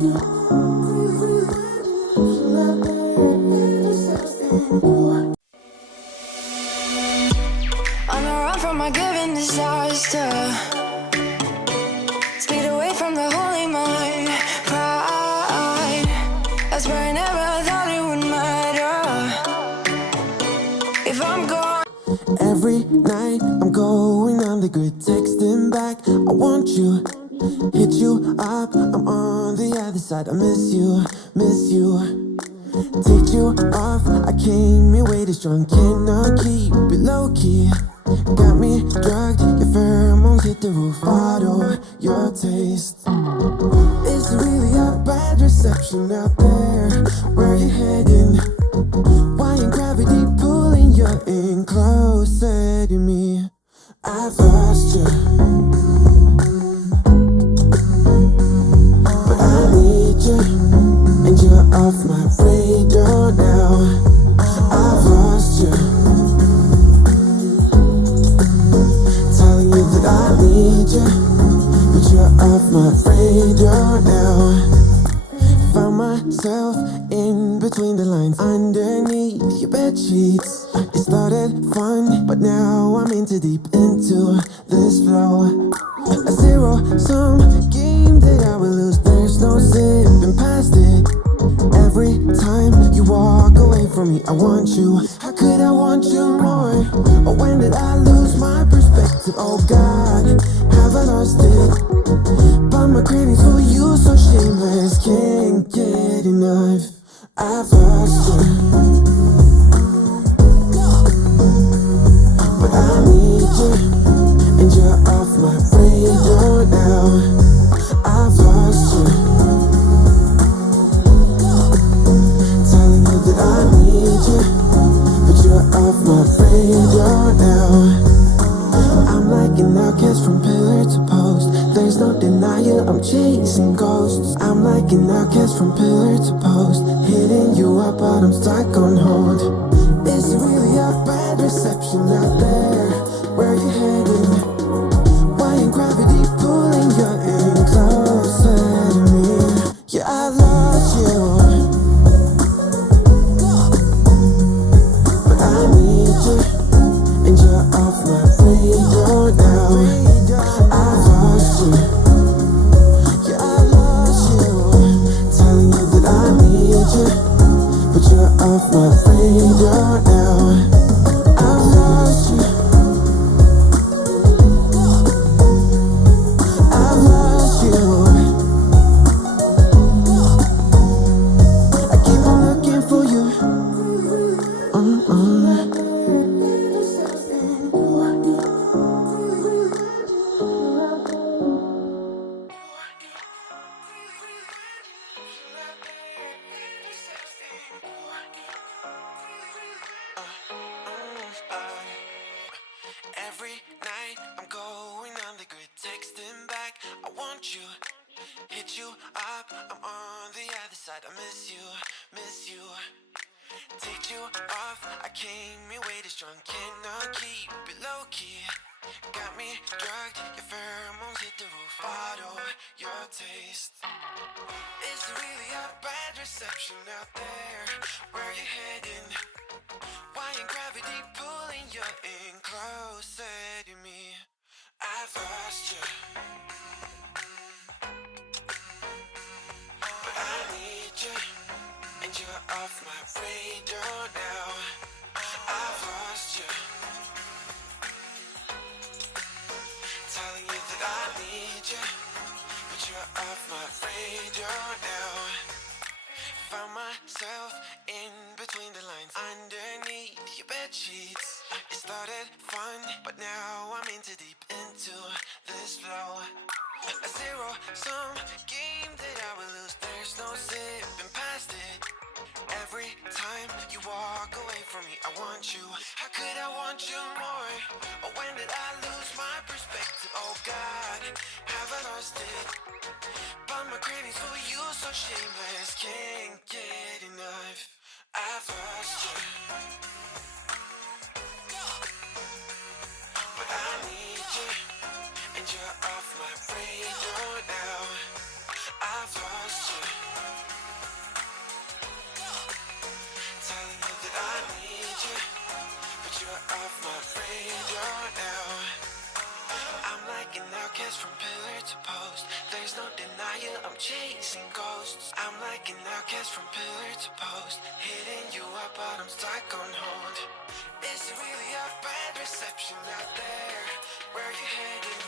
On the run from my given disaster, speed away from the holy mind. Pride, that's where I never thought it would matter. If I'm gone. Every night I'm going on the grid, texting back, I want you, hit you up, I'm on the other side, I miss you, miss you. Take you off, I came here way too strong, cannot keep it low key. Got me drugged, your pheromones hit the roof, auto, your taste. It's really a bad reception out there, where you heading? Why ain't gravity pulling you in closer to me? I've lost you, but I need you, and you're off my radar now. I've lost you, telling you that I need you, but you're off my radar now. Found myself in between the lines, underneath your bed sheets. It started fun, but now I'm in too deep into this flow. A zero-sum game that I will lose, there's no zipping past it. Every time you walk away from me, I want you. How could I want you more? Or when did I lose my perspective? Oh God, have I lost it? But my cravings for you so shameless, can't get enough. I've lost you, but I need you, and you're off my radar now. I've lost you, telling you that I need you, but you're off my radar now. I'm like an outcast from pillar to post, there's no denial, I'm chasing ghosts. I'm like an outcast from pillar to post, hitting you up but I'm stuck on hold. Is it really a bad reception out there, where you heading? Why ain't gravity pulling you in closer to me? Yeah, I lost you, but I need you, and you're off my radar now. I've lost you, yeah, I lost you, telling you that I need you, but you're off my radar now. I've lost you, I've lost you. I keep on looking for you. Every night I'm going on the grid, texting back, I want you, hit you up, I'm on the other side, I miss you, miss you. Take you off, I came here way too strong, cannot keep it low key. Got me drugged, your pheromones hit the roof, auto, your taste. It's really a bad reception out there, where you heading? Why ain't gravity pulling you in closer to me? I've lost you, but I need you, and you're off my radar now. I've lost you, telling you that I need you, but you're off my radar now. Found myself in between the lines, underneath your bed sheets. It started fun, but now I'm in too deep into this flow. A zero-sum game that I will lose, there's no zipping past it. Every time you walk away from me, I want you. How could I want you more? Or when did I lose my perspective? Oh God, have I lost it? But my cravings for you so shameless, can't get enough. I've lost you, but I need you, and you're off my radar now. I've lost lost you. Telling you that I need you, but you're off my radar now. I'm like an outcast from pillar to post. There's no denying I'm chasing ghosts. I'm like an outcast from pillar to post, hitting you up but I'm stuck on hold. Is it really a bad reception out there? Where you heading?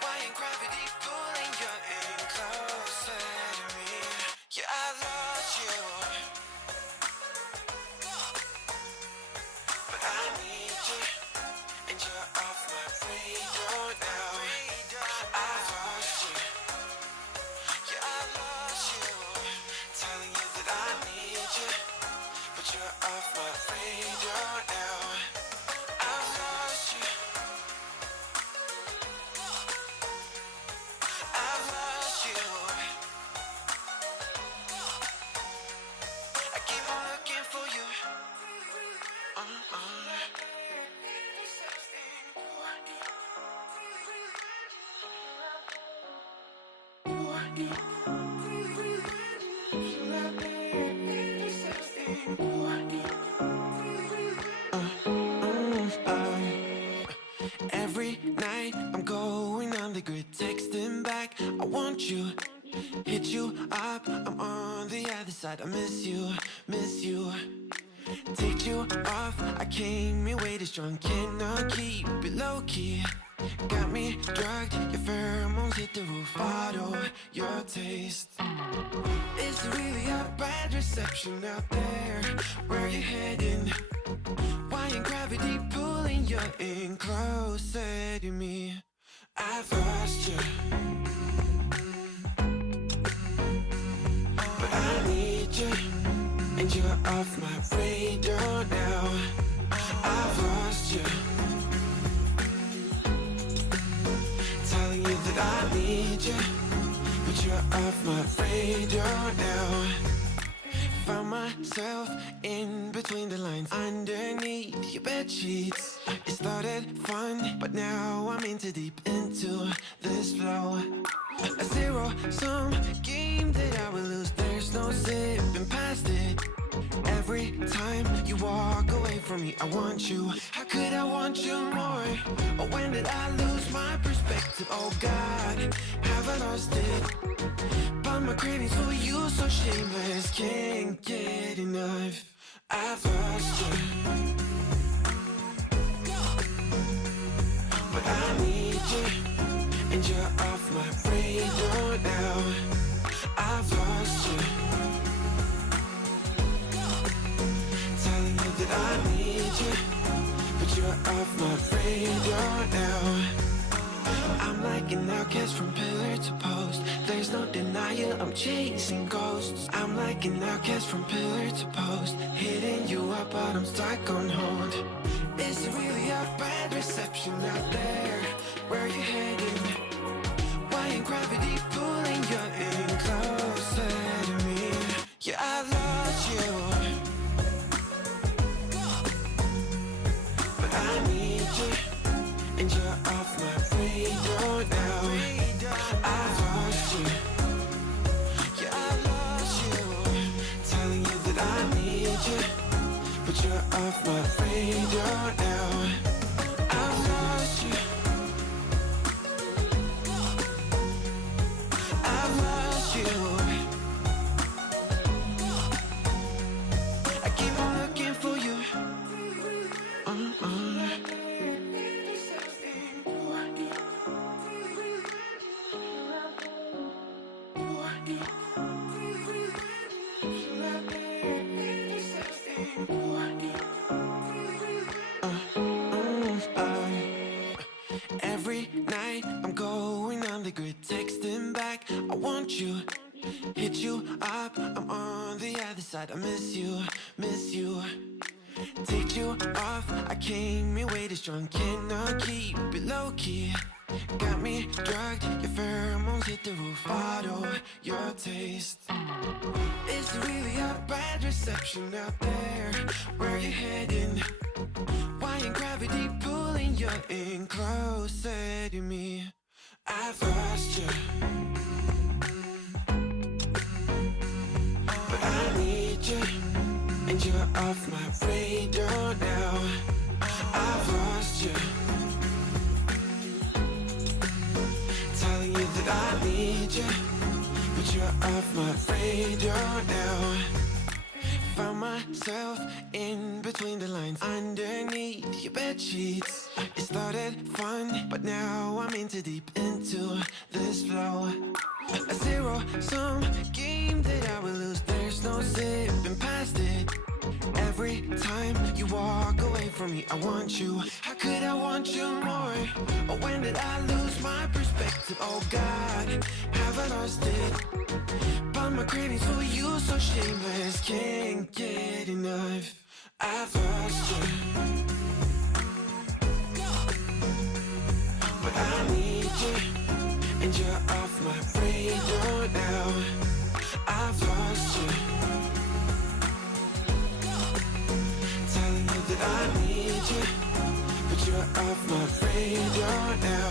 Why ain't gravity pulling you in closer to me? Yeah, I lost you, but I need you, and you're off my radar now. I've lost you, yeah, I lost you. Telling you that I need you, but you're off my radar now. I've lost you, I've lost you. I keep on looking for you. Every night I'm going on the grid, texting back, I want you, hit you up, I'm on the other side, I miss you, miss you. Take you off, I came in way too strong, cannot keep it low key. Got me drugged, your pheromones hit the roof, bottle your taste. Is it really a bad reception out there? Where you heading? Why ain't gravity pulling you in closer to me? I've lost you, but I need you, and you're off my radar now. I've lost you, telling you that I need you, but you're off my radar now. Found myself in between the lines, underneath your bed sheets. It started fun, but now I'm in too deep into this flow. A zero-sum game that I will lose, there's no zipping past it. Every time you walk away from me, I want you. How could I want you more? Or when did I lose my perspective? Oh God, have I lost it? But my cravings for you so shameless, can't get enough. I've lost you, but I need you, and you're off my radar now. I've lost you, telling you that I need you, but you're off my radar now. I'm like an outcast from pillar to post. There's no denying I'm chasing ghosts. I'm like an outcast from pillar to post, hitting you up but I'm stuck on hold. Is it really a bad reception out there? Where you heading? Why ain't gravity pulling you in closer to me? Yeah, I lost you, but I need you, and you're off my radar now. I've lost you, yeah, I lost you. Telling you that I need you, but you're off my radar now. I've lost you, I've lost you. I keep on looking for you. Every night I'm going on the grid, texting back, I want you, hit you up, I'm on the other side, I miss you, miss you. Take you off, I came in way too strong, cannot keep it low key. Got me drugged, your pheromones hit the roof, bottle your taste. Is it really a bad reception out there? Where you heading? Why ain't gravity pulling you in closer to me? I've lost you, off my radar now. I've lost you, telling you that I need you, but you're off my radar now. Found myself in between the lines, underneath your bed sheets. It started fun, but now I'm in too deep into this flow. A zero-sum game that I will lose. There's no zipping past it. Every time you walk away from me, I want you. How could I want you more? Or when did I lose my perspective? Oh God, have I lost it? But my cravings for you so shameless, can't get enough. I've lost you, but I need you, and you're off my radar now. I've lost you, telling you that I need you, but you're off my radar now.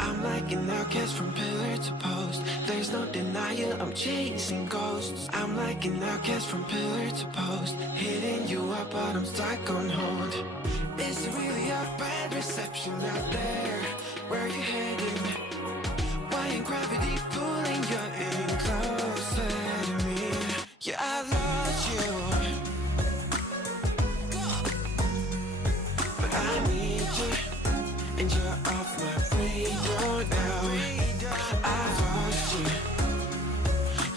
I'm like an outcast from pillar to post. There's no denial, I'm chasing ghosts. I'm like an outcast from pillar to post, hitting you up but I'm stuck on hold. Is it really a bad reception out there? Where are you heading? Why ain't gravity pulling you in closer to me? Yeah, I lost you, but I need you, and you're off my radar now. I've lost you,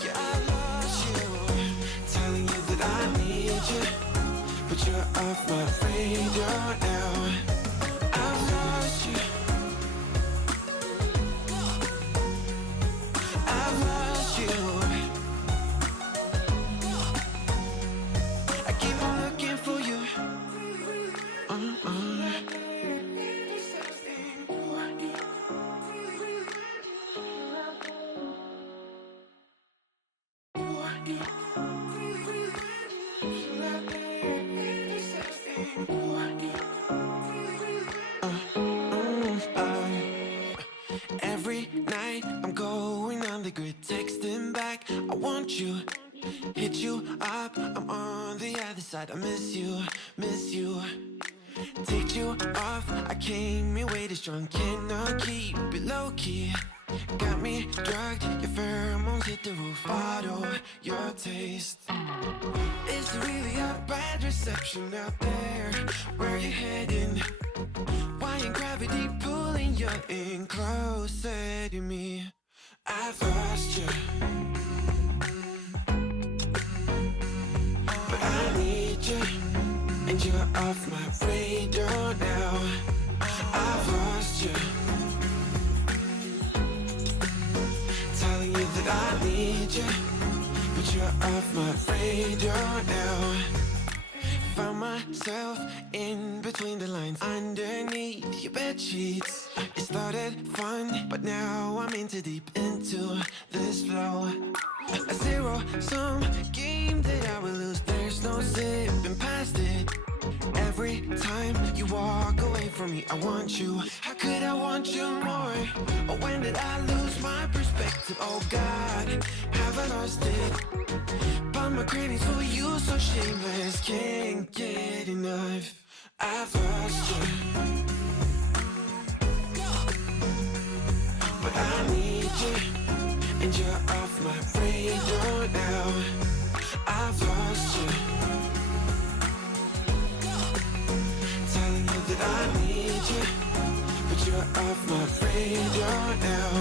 yeah, I lost you, telling you that I need you, but you're off my radar now. I've lost you, I've lost you. I keep on looking for you. Every night I'm going on the grid, texting back, I want you, hit you up, I'm on the other side. I miss you, miss you. Take you off, I came in way too strong, cannot keep it low key. Got me drugged, your pheromones hit the roof, bottle your taste. Is there really a bad reception out there? Where you heading? Why ain't gravity pulling you in closer to me? I've lost you, but I need you, and you're off my radar now. I've lost you, telling you that I need you, but you're off my radar now. Found myself in between the lines, underneath your bed sheets. It started fun, but now I'm in too deep into this flow. A zero-sum game that I will lose. There's no zipping past it. Every time you walk away from me, I want you. How could I want you more? Or when did I lose my perspective? Oh God, have I lost it? But my cravings for you so shameless, can't get enough. I've lost you, but I need you, and you're off my radar now. I've lost you, telling you that I need you, but you're off my radar now.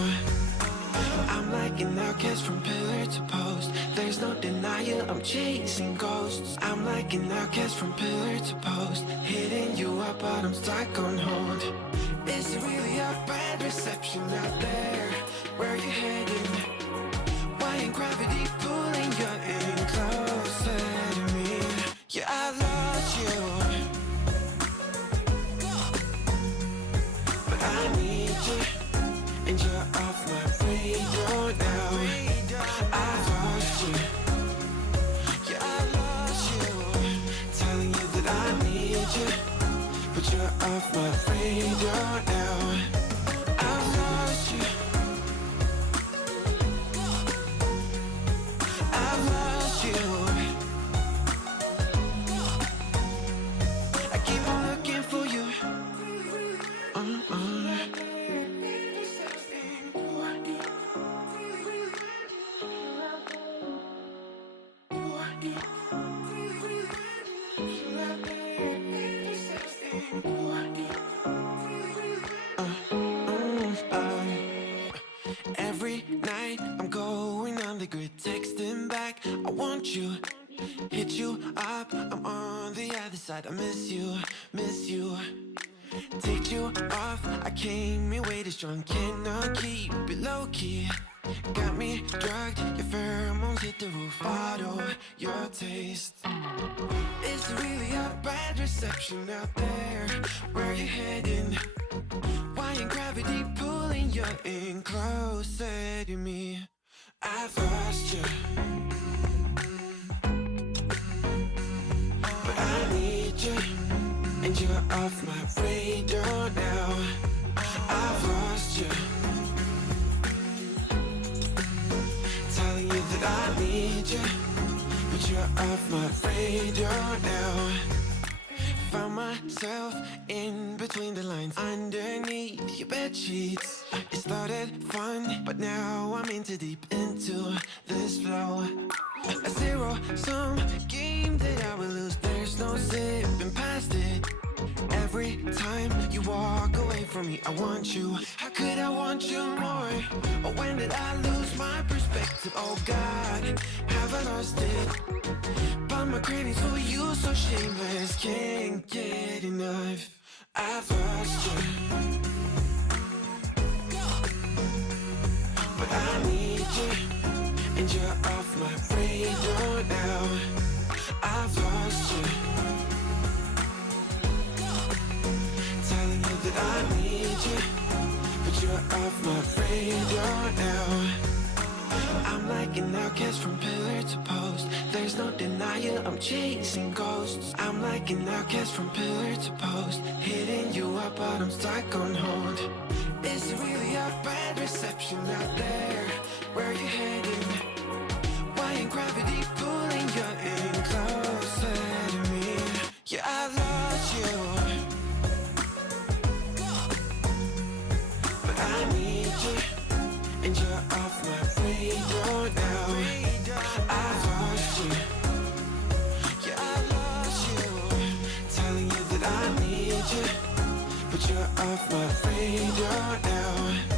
I'm like an outcast from pillar to post. There's no denial, I'm chasing ghosts. I'm like an outcast from pillar to post, hitting you up but I'm stuck on hold. Is it really a bad reception out there? Where are you heading? Why ain't gravity pulling you in closer to me? Yeah, I lost you, but I need you, and you're off my radar now. I've lost you, yeah, I lost you, telling you that I need you, but you're off my radar now. I've lost you, I've lost you, on the grid, texting back, I want you. Hit you up, I'm on the other side. I miss you, miss you. Take you off, I came in way too strong. Cannot keep it low key. Got me drugged, your pheromones hit the roof. Auto, your taste. It's really a bad reception out there. Where you heading? Why ain't gravity pulling you in closer to me? I've lost you, but I need you, and you're off my radar now. I've lost you, telling you that I need you, but you're off my radar now. Found myself in between the lines, underneath your bed sheets. It started fun, but now I'm in too deep into this flow. A zero-sum game that I will lose. There's no zipping past it. Every time you walk away from me, I want you. How could I want you more? Or when did I lose my perspective? Oh God, have I lost it? But my cravings for you so shameless, can't get enough. I've lost you, but I need you, and you're off my radar now. I've lost you, telling you that I need you, but you're off my radar now. I'm like an outcast from pillar to post. There's no denial, I'm chasing ghosts. I'm like an outcast from pillar to post, hitting you up but I'm stuck on hold. Is it really a bad reception out there? Where you heading? Why ain't gravity pulling you in closer to me? Yeah, I've lost you, but I need you, and you're off my radar now. I've lost you, yeah, I lost you, telling you that I need you, but you're off my radar now.